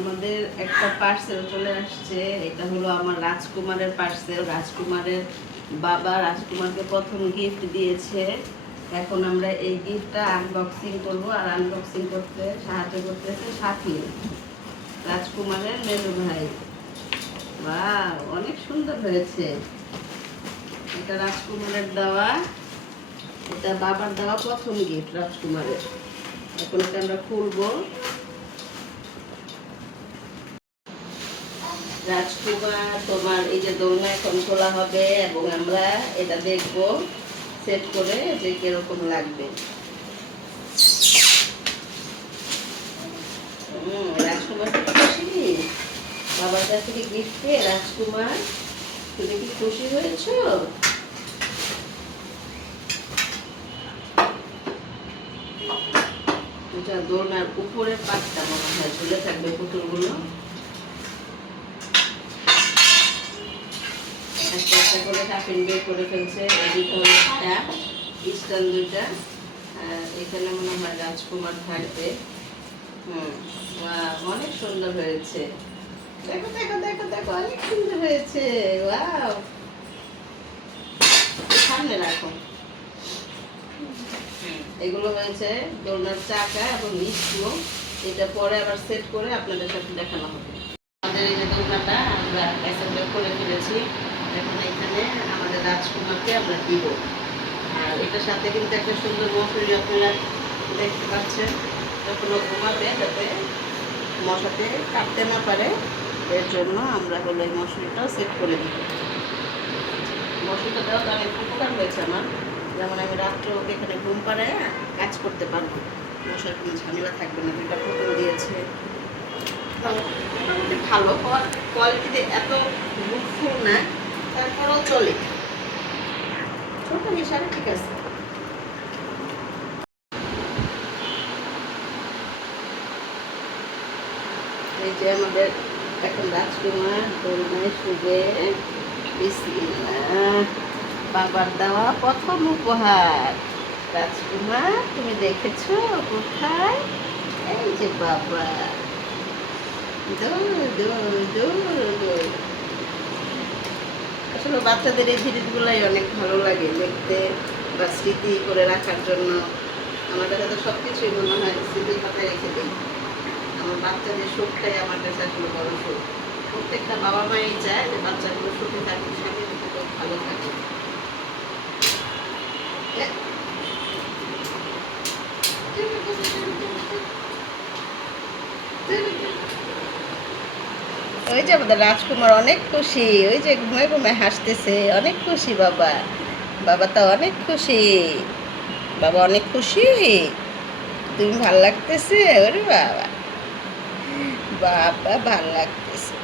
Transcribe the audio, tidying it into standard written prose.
আমাদের একটা পার্সেল চলে আসছে। এটা হলো আমার রাজকুমারের পার্সেল। রাজকুমারের বাবা রাজকুমারকে প্রথম গিফট দিয়েছে। এখন আমরা এই গিফটটা আনবক্সিং করব, আর আনবক্সিং করতে সাহায্য করতেছে সাথী, রাজকুমারের মেজো ভাই। বাহ, অনেক সুন্দর হয়েছে। এটা রাজকুমারের দেওয়া, এটা বাবার দেওয়া প্রথম গিফট রাজকুমারের। এখন এটা আমরা খুলবো। রাজকুমার, তোমার এই যে দোলনা এখন খোলা হবে এবং আমরা এটা দেখব সেট করে যে কিরকম লাগবে। রাজকুমার খুশি বাবার কাছ থেকে গিফট পেয়ে। রাজকুমার, তুমি কি খুশি হয়েছো? এটা দোলনার উপরের পাটটা মনে হয় ঝুলে থাকবে পুতুলগুলো। একটা একটা করে টাফিন বের করে ফেলছে। এই দুটো হলো স্ট্যান্ড দুইটা। এখানে মনে হয় রাজকুমার থাকবে। অনেক সুন্দর হয়েছে। দেখো দেখো দেখো দেখো, অনেক সুন্দর হয়েছে। ওয়াও, সামনে রাখো। এগুলো হয়েছে দোলনার চাকা এবং স্ক্রু। এটা পরে আবার সেট করে আপনাদের সাথে দেখানো হবে। আমাদের এই যে দোলনাটা আমরা অ্যাসেম্বল করে ফেলেছি। এখন এখানে আমাদের রাজকুমারকে আমরা দিব। আর এটার সাথে কিন্তু একটা সুন্দর মশারি আপনারা দেখতে পাচ্ছেন। যখন ও ঘুমাবে যাতে মশাতে কাটতে না পারে, এর জন্য আমরা হলো এই মশারিটাও সেট করে দিব। মশারিটা দেওয়া তো অনেক উপকার হয়েছে আমার। যেমন আমি রাত্রে ওকে এখানে ঘুম পাড়ায় কাজ করতে পারবো, মশার কোনো ঝামেলা থাকবে না। দুইটা পুতুল দিয়েছে, মোটামুটি ভালো কোয়ালিটিতে, এত লুকফুল না, তারপরেও চলে, ছোট হিসাবে ঠিক আছে। এই যে আমাদের এখন রাজকুমার দোলনায় শুবে। বিসমিল্লাহ, বাবার দেওয়া প্রথম উপহার। রাজকুমার, তুমি দেখেছো কোথায়? এই যে বাবা, দোল দোল দোল দোল। আসলে বাচ্চাদের এই জিনিসগুলাই অনেক ভালো লাগে দেখতে বা স্মৃতি করে রাখার জন্য। আমার কাছে তো সব কিছুই মনে হয় স্মৃতির পাতায় রেখে দিই। আমার বাচ্চাদের সুখটাই আমার কাছে আসলে বড় সুখ। প্রত্যেকটা বাবা মাই চায় যে বাচ্চাগুলো সুখে থাকুক, স্বামী খুব ভালো থাকে। ওই যে আমাদের রাজকুমার অনেক খুশি, ওই যে ঘুমে ঘুমে হাসতেছে, অনেক খুশি বাবা। বাবা তো অনেক খুশি, বাবা অনেক খুশি। তুমি ভাল লাগতেছে? ওরে বাবা, বাবা ভাল লাগতেছে।